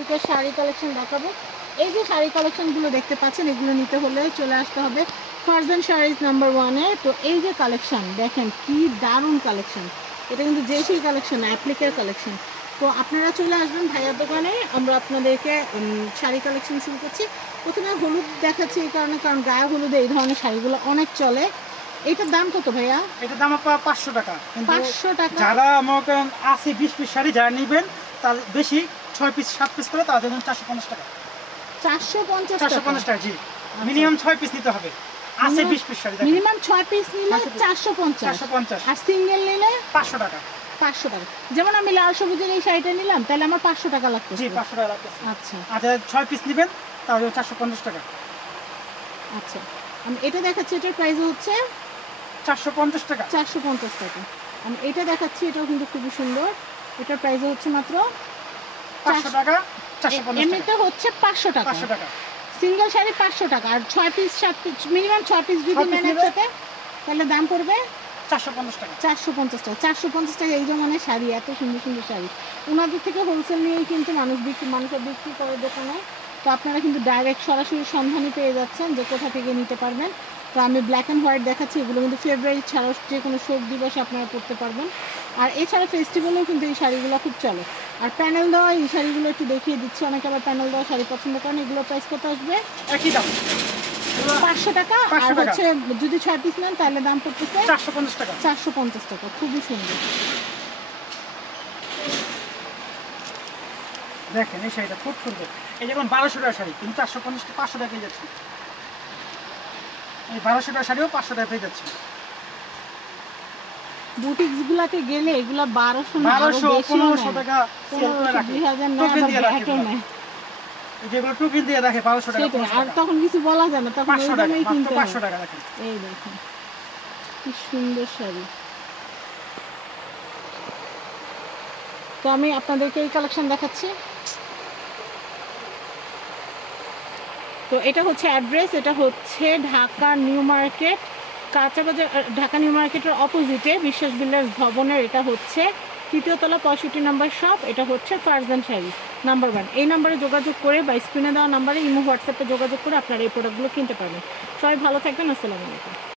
লুকের শাড়ি কালেকশন দেখাবো। এই যে শাড়ি কালেকশনগুলো দেখতে পাচ্ছেন, এগুলো নিতে হলে চলে আসতে হবে ফারজান শাড়িজ নাম্বার 1-এ। তো এই যে কালেকশন দেখেন কি দারুণ কালেকশন, এটা কিন্তু জেসির কালেকশন, অ্যাপ্লিকের কালেকশন। তো আপনারা চলে আসবেন ভাইয়ার দোকানে, আমরা আপনাদেরকে শাড়ি কালেকশন শুরু করছি। প্রথমে হলুদ দেখাচ্ছি এই কারণে, কারণ গায়ে হলুদে এই ধরনের শাড়িগুলো অনেক চলে। এটার দাম কত ভাইয়া? এটার দাম আপনার 500 টাকা। 500 টাকা। যারা মনে করেন 80-20 পিস শাড়ি যারা নেবেন তার বেশি 6 পিস 7 পিস করে তাদের জন্য 450 টাকা। 450 টাকা, জি। মিনিমাম 6 পিস নিতে হবে। 80-20 পিস শাড়ি মিনিমাম 6 পিস নিলে 450, আর সিঙ্গেল নিলে 500 টাকা। 500 টাকা। যেমন আমি লাল সবুজের এই শাড়িটা নিলাম, তাহলে আমার 500 টাকা লাগবে। জি, 500 টাকা লাগবে। আচ্ছা, আর যারা 6 পিস নেবেন তাহলে 450 টাকা। আচ্ছা, আমি এটা দেখাচ্ছি, এটার প্রাইস হচ্ছে 450 টাকা। 450 টাকা। আমি এটা দেখাচ্ছি, এটাও কিন্তু খুবই সুন্দর, এটার প্রাইস হচ্ছে মাত্র 500 টাকা। 450 টাকা। এমনিতে হচ্ছে 500 টাকা। 500 টাকা সিঙ্গেল শাড়ি 500 টাকা, আর 6 পিস 7 পিস মিনিমাম 6 পিস যদি নেন একসাথে, তাহলে দাম পড়বে 450 টাকা। 450 টাকা। 450 টাকা এই জমানের শাড়ি, এত সুন্দর সুন্দর শাড়ি। ওনাদের থেকে হোলসেল নিয়েই কিন্তু মানুষের বিক্রি করে দোকানে। তো আপনারা কিন্তু ডাইরেক্ট সরাসরি সন্ধানই পেয়ে যাচ্ছেন যে কোথা থেকে নিতে পারবেন। তো আমি ব্ল্যাক অ্যান্ড হোয়াইট দেখাচ্ছি, এগুলো কিন্তু ফেব্রুয়ারি ছাড়াও যে কোনো শোক দিবসে আপনারা পরতে পারবেন। আর এছাড়া ফেস্টিভ্যালেও কিন্তু এই শাড়িগুলো খুব চলে। আর প্যানেল দেওয়া এই শাড়িগুলো একটু দেখিয়ে দিচ্ছি, অনেকে আবার প্যানেল দেওয়া শাড়ি পছন্দ করেন। এগুলো প্রাইস কত আসবে? একই দাম, 500 টাকা। আর হচ্ছে যদি 6 পিস নেন তাহলে দাম পড়তেছে 450 টাকা। 450 টাকা। খুবই সুন্দর। দেখেন এই শাড়িটা খুব সুন্দর। এই যেমন 1200 টাকা শাড়ি কিন্তু 450 টাকা 500 টাকা পেয়ে যাচ্ছে। এই 1200 টাকা শাড়িও 500 টাকা পেয়ে যাচ্ছে। বুটিক্স গুলাতে গেলে এগুলা 1200 না 1500 টাকা সেল করে রাখে, 2000 না, টোকেন দিয়ে রাখে। যেগুলো টোকেন দিয়ে রাখে 1200 টাকা। আর তখন কিছু বলা যায় না, তখন 500 টাকা, ওইভাবেই কিনতে মাত্র হয়। 500 টাকা দেখেন। এই দেখেন কি সুন্দর শাড়ি। তো আমি আপনাদেরকে এই কালেকশন দেখাচ্ছি। তো এটা হচ্ছে অ্যাড্রেস, এটা হচ্ছে ঢাকা নিউ মার্কেট, কাঁচা বাজার, ঢাকা নিউ মার্কেটের অপোজিটে বিশ্বাস বিল্ডার্স ভবনের। এটা হচ্ছে 3য় তলা 65 নম্বর শপ। এটা হচ্ছে ফারজান শাড়ি নাম্বার 1। এই নাম্বারে যোগাযোগ করে বা স্ক্রিনে দেওয়া নাম্বারে ইমো হোয়াটসঅ্যাপে যোগাযোগ করে আপনারা এই প্রোডাক্টগুলো কিনতে পারবেন। সবাই ভালো থাকবেন। আসসালামু আলাইকুম।